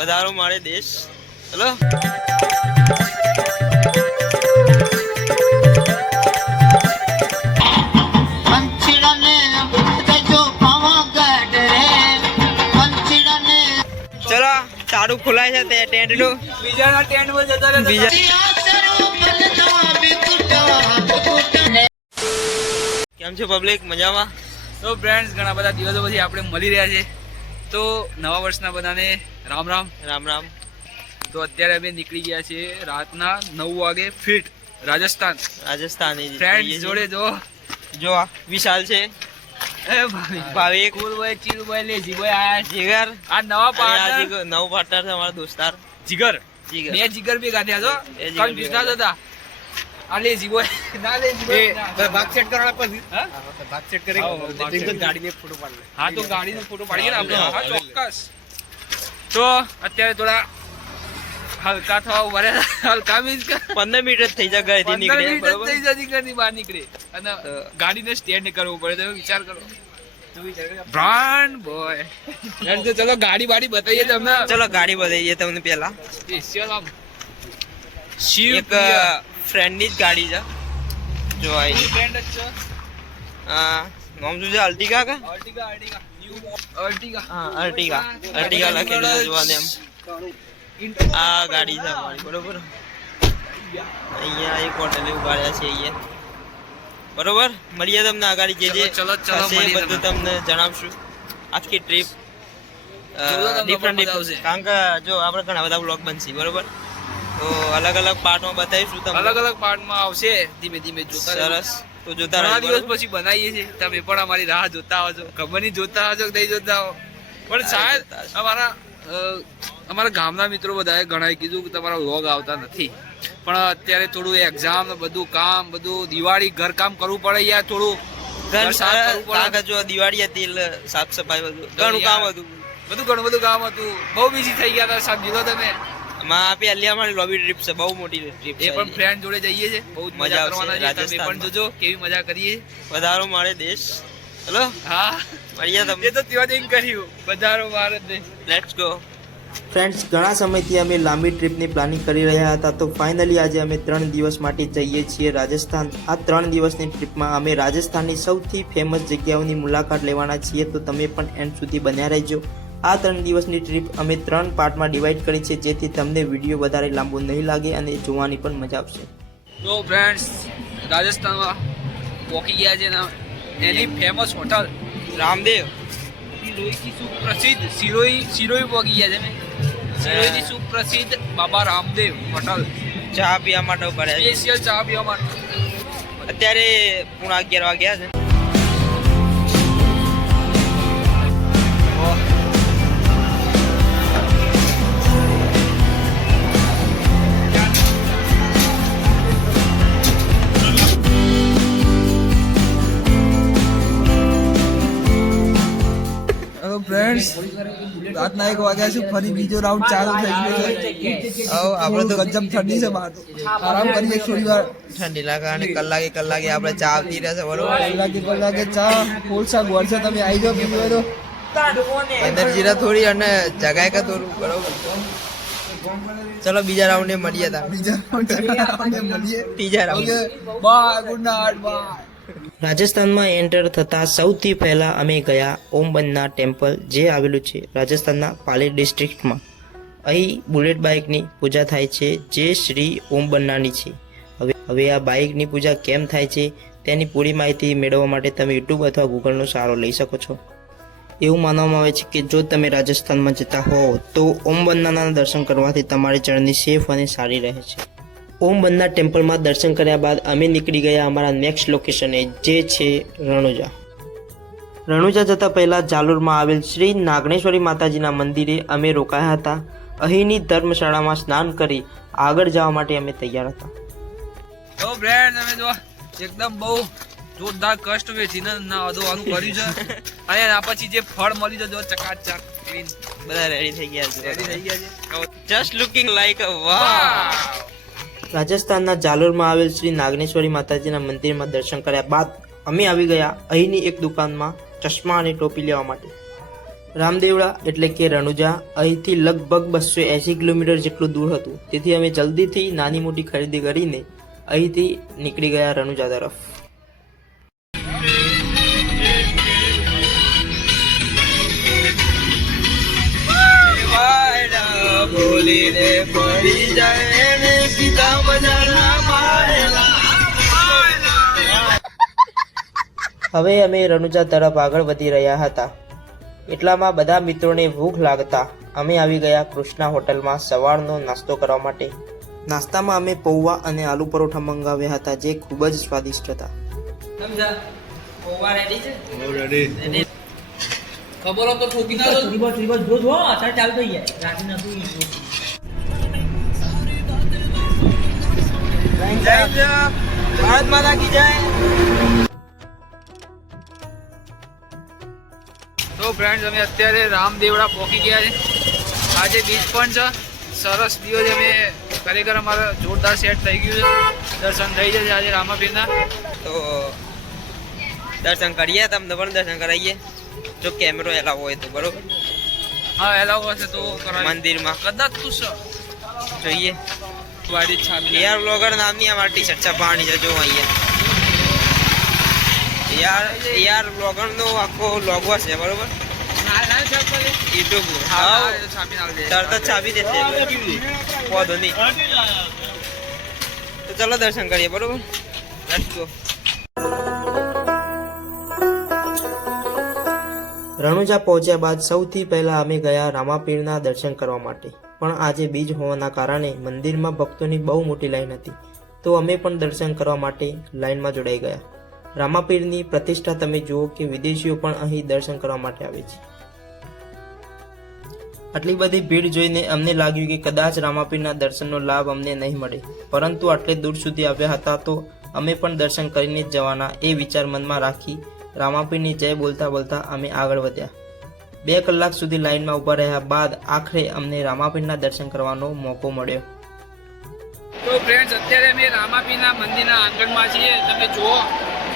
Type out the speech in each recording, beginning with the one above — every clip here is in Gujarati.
વધારો મારે દેશ. ચલો ચલો તારું ખુલાય છે તે ટેન્ટનું બીજાના ટેન્ટમાં જતા રહેતા બીજા કેમ છે પબ્લિક મજામાં? તો ફ્રેન્ડ્સ ઘણા બધા દિવસો પછી આપણે મળી રહ્યા છે તો નવા વર્ષના બધાને રામ રામ. રામ રામ. તો અત્યારે અમે નીકળી ગયા છીએ રાતના નવ વાગે ફિટ રાજસ્થાન. રાજસ્થાન ફ્રેન્ડ જોડે જો. જો વિશાલ છે. એ ભાઈ ભાવિક. કુલભાઈ ચીરુભાઈ લેજીભાઈ આયા જીગર. આ નવા પાર્ટનર નવો પાર્ટનર છે અમારો દોસ્તાર. જીગર. જીગર. બે જીગર બી ગાધ્યા છો. કન્ફ્યુઝ ના થતા. આ ના લેજીભાઈ ના. ભાગ સેટ કરવાના પછી? હા? ભાગ સેટ કરે. set ગાડીને ફોટો પાડી હા તો ગાડીનો ફોટો પાડીએ ને આપણે. હા ચોક્કસ. તો અત્યારે થોડા હલકા થવા ઊભા રહ્યા. હલકા મીન્સ કે પંદર મિનિટ જ થઈ જાય ઘરેથી પંદર નીકળે મિનિટ જ થઈ જતી ઘરની બહાર નીકળે. અને ગાડીને સ્ટેન્ડ કરવું પડે. તમે વિચાર કરો. Brand boy. તો ચલો ગાડી બાડી બતાવીએ તમને. ચલો ગાડી બતાવીએ તમને પેલા સ્પેશિયલ આમ. શિવ એક ફ્રેન્ડની જ ગાડી છે. જો આઈ ફ્રેન્ડ જ છે. હા નામ શું છે? અલ્ટિકા કા? New Ertiga. હા અર્ટિગા. અર્ટિગા લખેલું છે જોવા દે એમ. આ ગાડી છે અમારી બરોબર? અહીંયા એક હોટેલ ઉભાડ્યા છે અહીંયા. બરોબર? મળીએ તમને આ ગાડી જે જે ચલો, ચલો, બધું તમને. જણાવશું. આખી ટ્રીપ ડિફરન્ટ ડિફરન્ટ કારણ કે જો આપણે ઘણા બધા બ્લોગ બનશે બરોબર? તો અલગ અલગ પાર્ટમાં બતાવીશું તમને. અલગ અલગ પાર્ટમાં આવશે. ધીમે ધીમે જોતા. સરસ. તો જોતા ઘણા દિવસ પછી બનાવીએ છીએ. તમે પણ અમારી રાહ જોતા છો ખબર નહીં જોતા કે નહીં જોતા આવો પણ સાહેબ શાયદ અમારા અમારા ગામના મિત્રો બધાએ ઘણાએ કીધું કે તમારા વ્લોગ આવતા નથી. પણ અત્યારે થોડું એક્ઝામ બધું કામ બધું દિવાળી ઘર કામ કરવું પડે યાર થોડું. ઘર સાફ જો દિવાળી હતી એટલે સાફ સફાઈ બધું ઘણું કામ હતું. બધું ઘણું બધું કામ હતું. બહુ બિઝી થઈ ગયા હતા સમજી લો તમે. આમાં આપી અલિયામાં લોબી ટ્રીપ છે બહુ મોટી ટ્રીપ એ પણ ફ્રેન્ડ જોડે જઈએ છે બહુ જ મજા કરવાના છે તમે પણ જોજો કેવી મજા કરીએ. વધારો મારે દેશ. હેલો? હા. મળીએ એ તમને તો ત્યાં જઈને કર્યું. વધારો મારે દેશ લેટ્સ ગો ફ્રેન્ડ્સ ઘણા સમયથી અમે લાંબી ટ્રીપની પ્લાનિંગ કરી રહ્યા હતા તો ફાઇનલી આજે અમે ત્રણ દિવસ માટે જઈએ છીએ રાજસ્થાન. આ ત્રણ દિવસની ટ્રીપમાં અમે રાજસ્થાનની સૌથી ફેમસ જગ્યાઓની મુલાકાત લેવાના છીએ તો તમે પણ એન્ડ સુધી બન્યા રહેજો. આ ત્રણ દિવસની ટ્રીપ અમે ત્રણ પાર્ટમાં ડિવાઈડ કરી છે જેથી તમને વીડિયો વધારે લાંબો નહીં લાગે અને જોવાની પણ મજા આવશે. તો ફ્રેન્ડ્સ રાજસ્થાનમાં પહોંચી ગયા છે ને એની ફેમસ હોટલ રામદેવ. સિરોહીની સુપ્રસિદ્ધ સિરોહી સિરોહી પહોંચી ગયા છે અમે સિરોહીની સુપ્રસિદ્ધ બાબા રામદેવ હોટલ ચા પીવા માટે સ્પેશિયલ ચા પીવા માટે. અત્યારે પૂણા અગિયાર વાગ્યા છે. ફ્રેન્ડ્સ રાતના એક વાગ્યા છે ફરી બીજો રાઉન્ડ ચાલુ થઈ ગયો છે. આપણે તો ગજબ ઠંડી છે બહાર આરામ કરીએ થોડી વાર. ઠંડી લાગે અને કલાકે કલાકે આપણે ચા આવતી રહેશે બરોબર? કલાકે કલાકે ચા કોલસા ગોળ છે તમે આવી જાઓ બીજું તો. અંદર જીરા થોડી અને જગાય કે થોડું બરોબર? ચલો બીજા રાઉન્ડે મળીએ તા બીજા રાઉન્ડે મળીએ. ત્રીજા round bye good night bye રાજસ્થાનમાં એન્ટર થતાં સૌથી પહેલાં અમે ગયા ઓમ બન્ના ટેમ્પલ, જે આવેલું છે રાજસ્થાનના પાલી ડિસ્ટ્રિક્ટમાં. અહીં બુલેટ બાઇકની પૂજા થાય છે, જે શ્રી ઓમ બન્નાની છે. હવે હવે આ બાઇકની પૂજા કેમ થાય છે, તેની પૂરી માહિતી મેળવવા માટે તમે યુટ્યુબ અથવા ગૂગલનો સહારો લઈ શકો છો. એવું માનવામાં આવે છે કે જો તમે રાજસ્થાનમાં જતા હો, તો ઓમ બન્નાના દર્શન કરવાથી તમારી જર્ની સેફ અને સારી રહે છે. ઓમ બન્ના ટેમ્પલમાં દર્શન કર્યા બાદ અમે નીકળી ગયા અમારા નેક્સ્ટ લોકેશને જે છે રણુજા. રણુજા જતાં પહેલાં જાલોરમાં આવેલ શ્રી નાગણેશ્વરી માતાજીના મંદિરે અમે રોકાયા હતા. અહીંની ધર્મશાળામાં સ્નાન કરી આગળ જવા માટે અમે તૈયાર હતા. તો બ્રેન્ડ તમે જો એકદમ બહુ જોરદાર કષ્ટ વેઠીને ના આનું કર્યું છે. અને આ પછી જે ફળ મળ્યું જજો ચકાચક બધા રેડી થઈ ગયા છે. રેડી થઈ ગયા છે. Just looking like wow Wow! રાજસ્થાનના જાલોરમાં આવેલ શ્રી નાગનેશ્વરી માતાજીના મંદિરમાં દર્શન કર્યા બાદ અમે આવી ગયા અહીંની એક દુકાનમાં ચશ્મા અને ટોપી લેવા માટે. રામદેવડા એટલે કે રણુજા અહીંથી લગભગ બસો એંસી કિલોમીટર જેટલું દૂર હતું. તેથી અમે જલ્દીથી નાની મોટી ખરીદી કરીને અહીંથી નીકળી ગયા રણુજા તરફ. બોલીને પડી જાય ને કીધા બજારના હવે અમે રણુજા તરફ આગળ વધી રહ્યા હતા. એટલામાં બધા મિત્રોને ભૂખ લાગતા અમે આવી ગયા કૃષ્ણા હોટલમાં સવારનો નાસ્તો કરવા માટે. નાસ્તામાં અમે પૌવા અને આલુ પરોઠા મંગાવ્યા હતા જે ખૂબ જ સ્વાદિષ્ટ હતા. સમજા? પૌવા રેડી છે? ખબર હોય તો ઠોકી ના દો. જય. જય ભારત માતા કી જય. તો ફ્રેન્ડ્સ અમે અત્યારે રામદેવડા પહોંચી ગયા છે. આજે બીચ પણ છે. સરસ દિવસ અમે ખરેખર અમારે જોરદાર સેટ થઈ ગયું છે. દર્શન થઈ જશે આજે રામાપીરના. તો દર્શન કરીએ તમને પણ દર્શન કરાવીએ. જો કેમેરો એલાવો હોય તો બરોબર હા એલાવ હશે તો કરાવી મંદિરમાં કદાચ તું સ જોઈએ વાડી છાપી યાર બ્લોગર નામની અમારી ટી શર્ટ છપાવાની છે જો અહીંયા યાર યાર બ્લોગર નો આખો લોગો છે બરોબર યુટ્યુબ હા હા છાપી નાખ દે તરત જ છાપી દેશે એટલે વાંધો નહીં તો ચલો દર્શન કરીએ બરોબર લેટ્સ ગો રણુજા પહોંચ્યા બાદ સૌથી પહેલા અમે ગયા રામાપીરના દર્શન કરવા માટે. પણ આજે બીજ હોવાના કારણે મંદિરમાં ભક્તોની બહુ મોટી લાઈન હતી. તો અમે પણ દર્શન કરવા માટે લાઈનમાં જોડાઈ ગયા. રામાપીરની પ્રતિષ્ઠા તમે જુઓ કે વિદેશીઓ પણ અહીં દર્શન કરવા માટે આવે છે. આટલી બધી ભીડ જોઈને અમને લાગ્યું કે કદાચ રામાપીરના દર્શનનો લાભ અમને નહીં મળે. પરંતુ આટલે દૂર સુધી આવ્યા હતા તો અમે પણ દર્શન કરીને જ જવાના એ વિચાર મનમાં રાખી રામાપીરની જય બોલતા બોલતા અમે આગળ વધ્યા. બે કલાક સુધી લાઈનમાં ઊભા રહ્યા બાદ આખરે અમને રામાપીરના દર્શન કરવાનો મોકો મળ્યો. તો ફ્રેન્ડ્સ અત્યારે અમે રામાપીના મંદિરના આંગણમાં છીએ. તમે જુઓ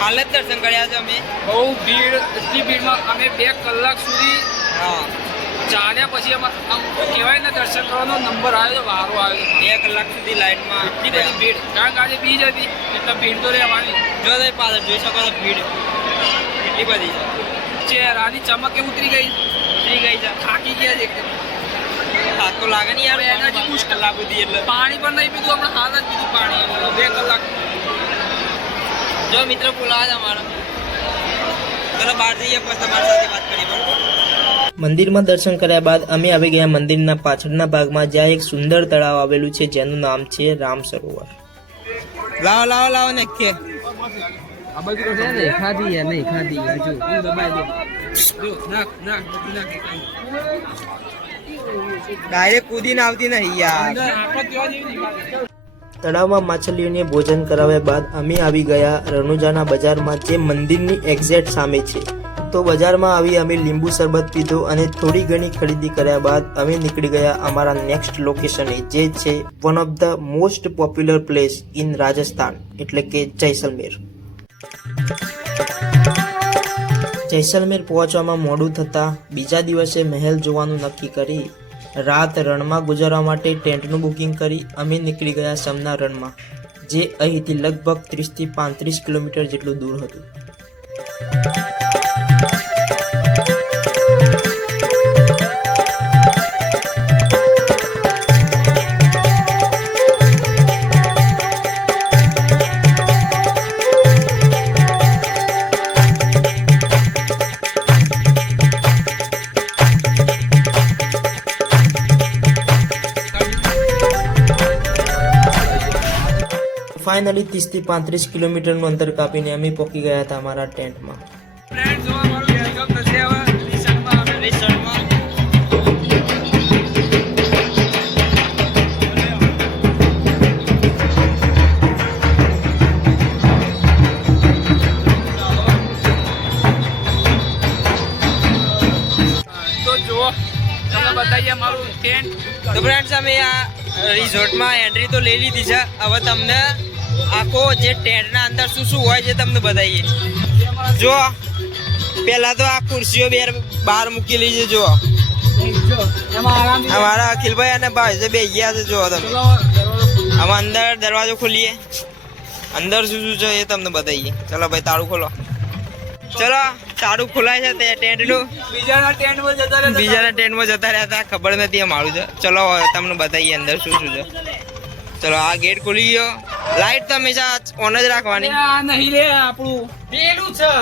હાલ જ દર્શન કર્યા છે અમે. બહુ ભીડ એટલી ભીડમાં અમે બે કલાક સુધી હા. ચાલ્યા પછી અમારે આમ કહેવાય ને દર્શન કરવાનો નંબર આવ્યો છે વારો આવ્યો. બે કલાક સુધી લાઈનમાં એટલી બધી ભીડ. કારણ કે આજે બીજ હતી એટલે ભીડ તો રહેવાની. જો તમે પાછળ જોઈ શકો તો ભીડ. એટલી બધી ચહેરાની ચમકે ઉતરી ગઈ. ઉતરી ગઈ છે. થાકી ગયા છે તો લાગે નહીં યાર એનર્જી બૂસ્ટ કલાક સુધી એટલે. પાણી પણ નહીં પીધું હમણાં હાલ જ પીધું પાણી. બે કલાક. જો મિત્ર બોલાવે છે અમારા. ચલો બહાર જઈએ પછી તમારી સાથે વાત કરીએ બરાબર? મંદિરમાં દર્શન કર્યા બાદ અમે આવી ગયા મંદિરના પાછળના ભાગમાં જ્યાં એક સુંદર તળાવ આવેલું છે જેનું નામ છે રામ સરોવર. લાવો લાવો લાવો ને કે ડાયરેક્ટ કૂદીને આવતી નહીં યાર. તળાવમાં માછલીઓને ભોજન કરાવ્યા બાદ અમે આવી ગયા રણુજાના બજારમાં જે મંદિરની એક્ઝેક્ટ સામે છે. તો બજારમાં આવી અમે લીંબુ શરબત પીધો અને થોડી ઘણી ખરીદી કર્યા બાદ અમે નીકળી ગયા અમારા નેક્સ્ટ લોકેશને જે છે one of the most popular place in Rajasthan એટલે કે જૈસલમેર. જૈસલમેર પહોંચવામાં મોડું થતાં બીજા દિવસે મહેલ જોવાનું નક્કી કરી રાત રણમાં ગુજારવા માટે ટેન્ટનું બુકિંગ કરી અમે નીકળી ગયા સમના રણમાં, જે અહીંથી લગભગ ત્રીસથી પાંત્રીસ કિલોમીટર જેટલું દૂર હતું. ફાઇનલી ત્રીસથી પાંત્રીસ કિલોમીટરનું અંતર કાપીને અમે પહોંચી ગયા હતા અમારા ટેન્ટમાં બતાવીએ અમારું ટેન્ટ તો ફ્રેન્ડ્સ અમે આ રિઝોર્ટમાં એન્ટ્રી તો લઈ લીધી છે હવે તમને આખો જે ટેન્ટના અંદર શું શું હોય છે તમને બતાવીએ. જો પેલા તો આ ખુરશીઓ બે બહાર મૂકેલી છે જો. અમારા અખિલભાઈ અને ભાઈ છે બે ગયા છે જો તમે. હવે અંદર દરવાજો ખોલીએ. અંદર શું શું છે એ તમને બતાવીએ. ચલો ભાઈ તાળું ખોલો. ચલો તાળું ખોલાય છે તે ટેન્ટનું. બીજાના ટેન્ટમાં જતા રહેતા બીજાના ટેન્ટમાં જતા રહ્યા હતા ખબર નથી એ મારું છે. ચલો તમને બતાવીએ અંદર શું શું છે. ચલો આ ગેટ ખુલી ગયો. લાઈટ તો હંમેશા ઓન જ રાખવાની. આ નહીં લે આપણું. પેલું છે.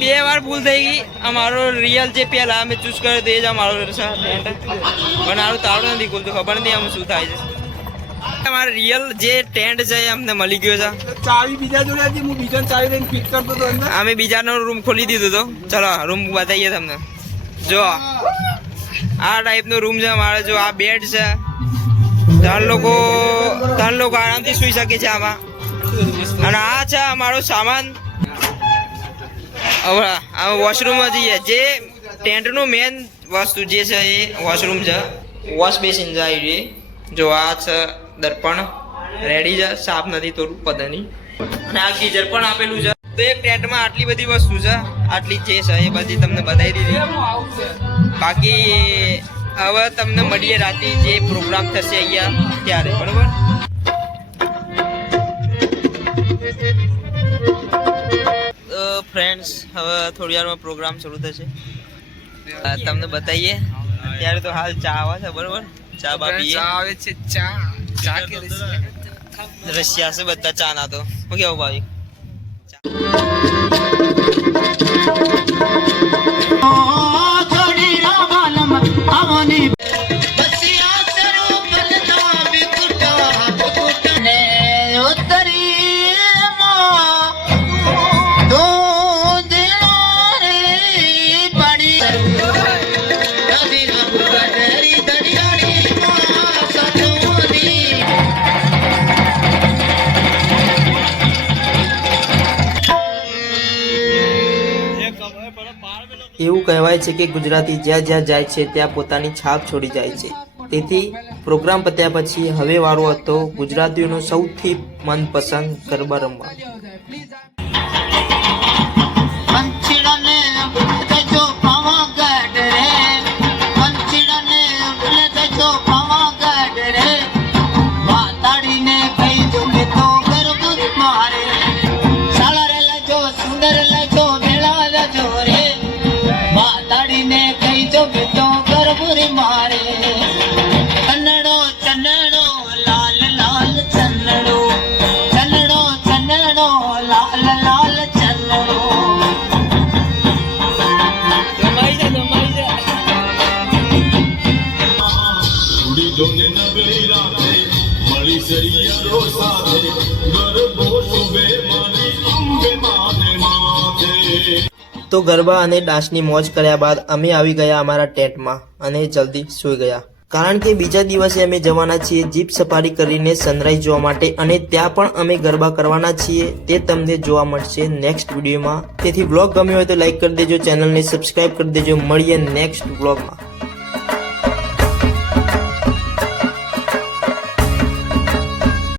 બે વાર ભૂલ થઈ ગઈ. અમારો રિયલ જે પેલા અમે ચૂઝ કર્યો તે જ અમારો પણ આરું તારું નથી ખુલતું ખબર નથી આમ શું થાય છે. અમારો રિયલ જે ટેન્ટ છે એ અમને મળી ગયો છે. ચાવી બીજા જોડે હતી હું બીજા ચાવી લઈને ફિટ કરતો હતો અંદર. અમે બીજાનો રૂમ ખોલી દીધો તો ચલો રૂમ બતાવીએ તમને. જો આ ટાઈપનો રૂમ છે અમારે. જો આ બેડ છે. ત્રણ લોકો ત્રણ લોકો આરામથી સુઈ શકે છે આમાં. અને આ છે અમારો સામાન. હવે આ વોશરૂમ જઈએ જે ટેન્ટનું મેન વસ્તુ જે છે એ વોશરૂમ છે. વોશ બેસિન છે આ એ જો આ છે દર્પણ. રેડી છે. સાફ નથી થોડું પદાની અને આ ગીઝર પણ આપેલું છે. તો એક ટેન્ટમાં આટલી બધી વસ્તુ છે. આટલી જે છે એ બધી તમને બતાવી દીધી. બાકી હવે તમને મળીએ રાતે જે પ્રોગ્રામ થશે અહીંયા ત્યારે. બરોબર? ફ્રેન્ડ્સ હવે થોડી વારમાં પ્રોગ્રામ શરૂ થશે. તમને બતાવીએ ત્યારે તો હાલ ચા આવે છે બરોબર? ચા બા પીએ. ચા આવે છે ચા. ચા કે રશિયા? છે બધા ચા ના તો. હું કેવું ભાઈ? છોડી એવું કહેવાય છે કે ગુજરાતી જ્યાં જ્યાં જાય છે, ત્યાં પોતાની છાપ છોડી જાય છે. તેથી પ્રોગ્રામ પત્યા પછી હવે વારો હતો ગુજરાતીઓનો સૌથી મનપસંદ ગરબા રમવા. ગરબ મારે તો ગરબા અને ડાન્સની મોજ કર્યા બાદ અમે આવી ગયા અમારા ટેન્ટમાં અને જલ્દી સૂઈ ગયા. કારણ કે બીજા દિવસે અમે જવાના છીએ જીપ સફારી કરીને સનરાઈઝ જોવા માટે અને ત્યાં પણ અમે ગરબા કરવાના છીએ તે તમને જોવા મળશે નેક્સ્ટ વિડીયોમાં. તેથી બ્લોગ ગમ્યો હોય તો લાઈક કરી દેજો, ચેનલને સબસ્ક્રાઈબ કરી દેજો. મળીએ નેક્સ્ટ બ્લોગમાં